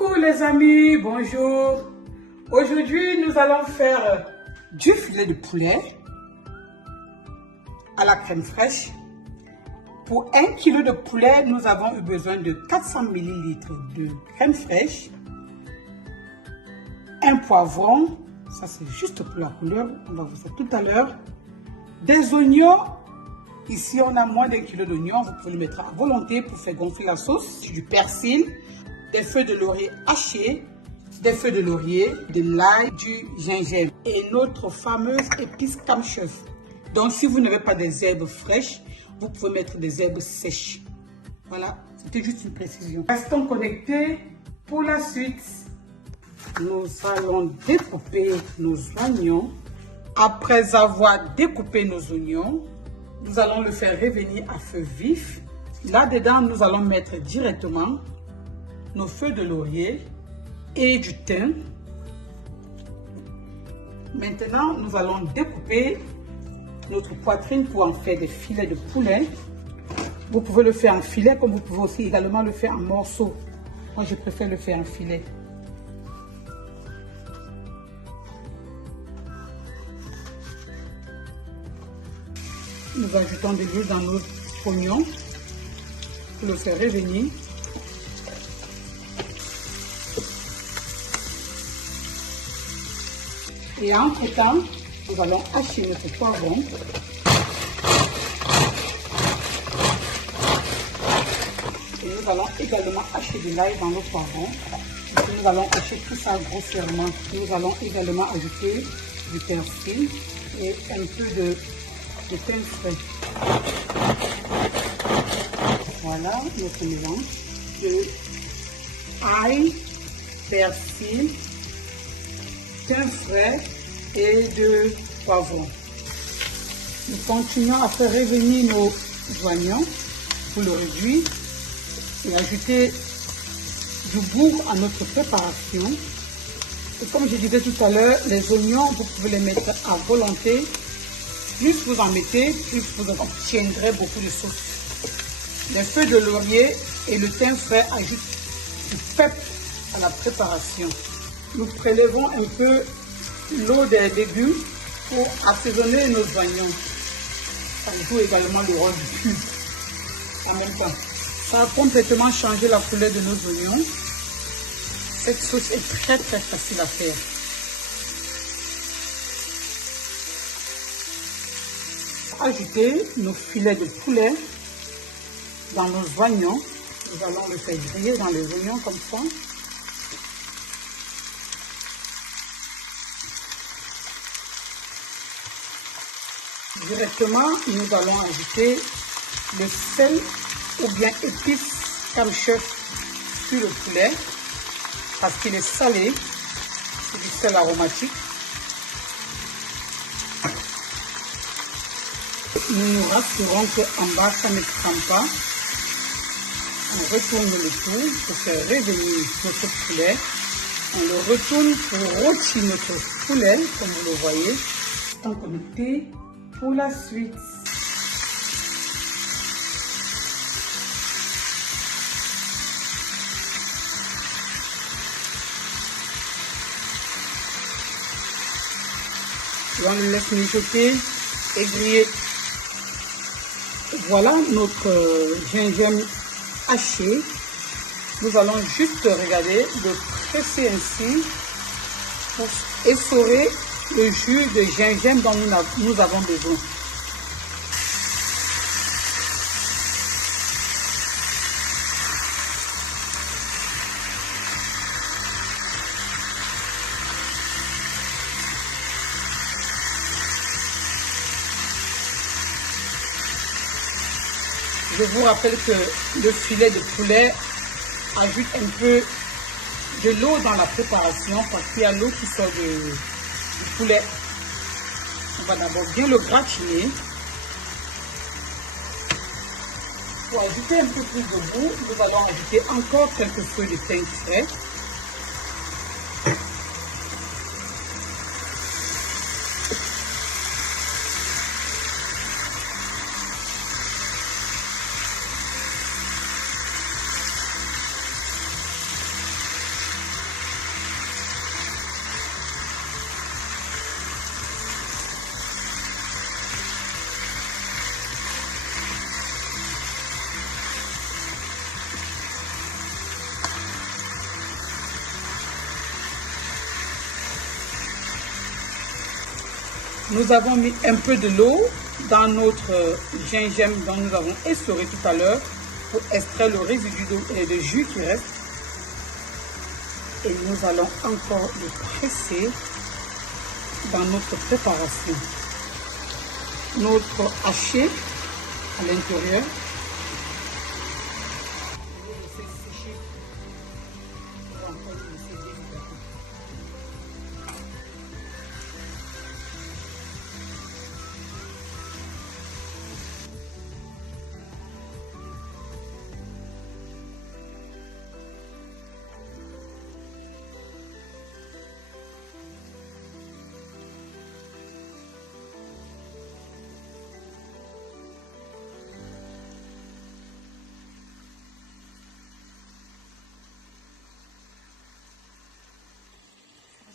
Coucou les amis, bonjour. Aujourd'hui, nous allons faire du filet de poulet à la crème fraîche. Pour 1 kg de poulet, nous avons eu besoin de 400 ml de crème fraîche, un poivron, ça c'est juste pour la couleur, on va voir ça tout à l'heure, des oignons. Ici, on a moins d'1 kg d'oignons, vous pouvez le mettre à volonté pour faire gonfler la sauce, du persil, des feuilles de laurier hachées, des feuilles de laurier, de l'ail, du gingembre et notre fameuse épice camchef. Donc, si vous n'avez pas des herbes fraîches, vous pouvez mettre des herbes sèches. Voilà, c'était juste une précision. Restons connectés pour la suite. Nous allons découper nos oignons. Après avoir découpé nos oignons, nous allons le faire revenir à feu vif. Là-dedans, nous allons mettre directement nos feuilles de laurier et du thym. Maintenant, nous allons découper notre poitrine pour en faire des filets de poulet. Vous pouvez le faire en filet, comme vous pouvez aussi également le faire en morceaux. Moi, je préfère le faire en filet. Nous ajoutons de l'huile dans nos oignons pour le faire revenir. Et entre-temps, nous allons hacher notre poivron. Et nous allons également hacher de l'ail dans nos poivrons. Et puis nous allons hacher tout ça grossièrement. Nous allons également ajouter du persil et un peu de thym frais. Voilà notre mélange de ail, persil, thym frais et de poivron. Nous continuons à faire revenir nos oignons pour le réduire et ajouter du goût à notre préparation. Et comme je disais tout à l'heure, les oignons, vous pouvez les mettre à volonté. Plus vous en mettez, plus vous obtiendrez beaucoup de sauce. Les feuilles de laurier et le thym frais ajoutent du pep à la préparation. Nous prélevons un peu l'eau des légumes pour assaisonner nos oignons. Ça joue également le rôle du cube en même temps. Ça a complètement changé la couleur de nos oignons. Cette sauce est très facile à faire. Ajouter nos filets de poulet dans nos oignons. Nous allons le faire griller dans les oignons comme ça. Directement, nous allons ajouter le sel ou bien épice camchef sur le poulet parce qu'il est salé. C'est du sel aromatique. Nous nous rassurons qu'en bas, ça ne crame pas. On retourne le tout pour faire revenir notre poulet. On le retourne pour rôtir notre poulet, comme vous le voyez. Restons connectés pour la suite. On le laisse mijoter et griller. Voilà notre gingembre haché. Nous allons juste regarder, le presser ainsi pour essorer le jus de gingembre dont nous avons besoin. Je vous rappelle que le filet de poulet ajoute un peu de l'eau dans la préparation parce qu'il y a l'eau qui sort du poulet. On va d'abord bien le gratiner. Pour ajouter un peu plus de goût, nous allons ajouter encore quelques feuilles de thym frais. Nous avons mis un peu de l'eau dans notre gingembre dont nous avons essoré tout à l'heure pour extraire le résidu de jus qui reste. Et nous allons encore le presser dans notre préparation. Notre haché à l'intérieur.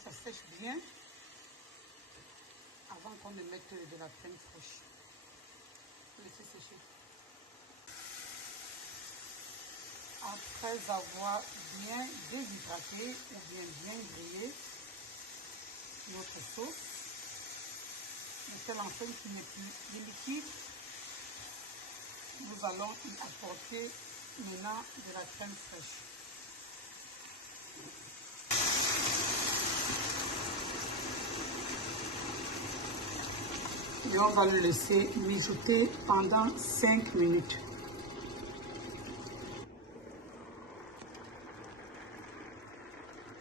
Ça sèche bien avant qu'on ne mette de la crème fraîche. Laissez sécher. Après avoir bien déshydraté ou bien grillé notre sauce, de telle enseigne qui n'est plus liquide, nous allons y apporter maintenant de la crème fraîche. Et on va le laisser mijoter pendant 5 minutes.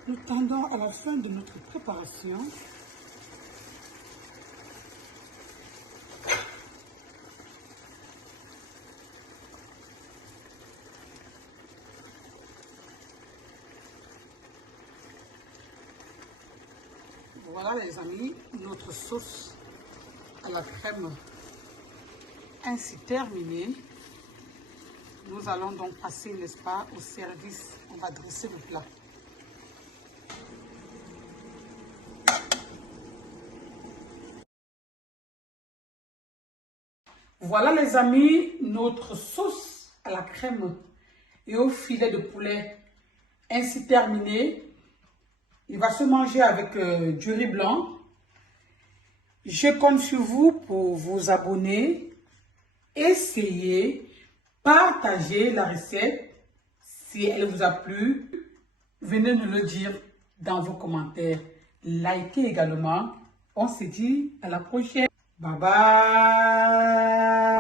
Nous tendons à la fin de notre préparation. Voilà les amis, notre sauce à la crème ainsi terminée. Nous allons donc passer, n'est-ce pas, au service. On va dresser le plat. Voilà les amis, notre sauce à la crème et au filet de poulet ainsi terminée. Il va se manger avec du riz blanc. Je compte sur vous pour vous abonner, essayer, partager la recette. Si elle vous a plu, venez nous le dire dans vos commentaires. Likez également. On se dit à la prochaine. Bye bye.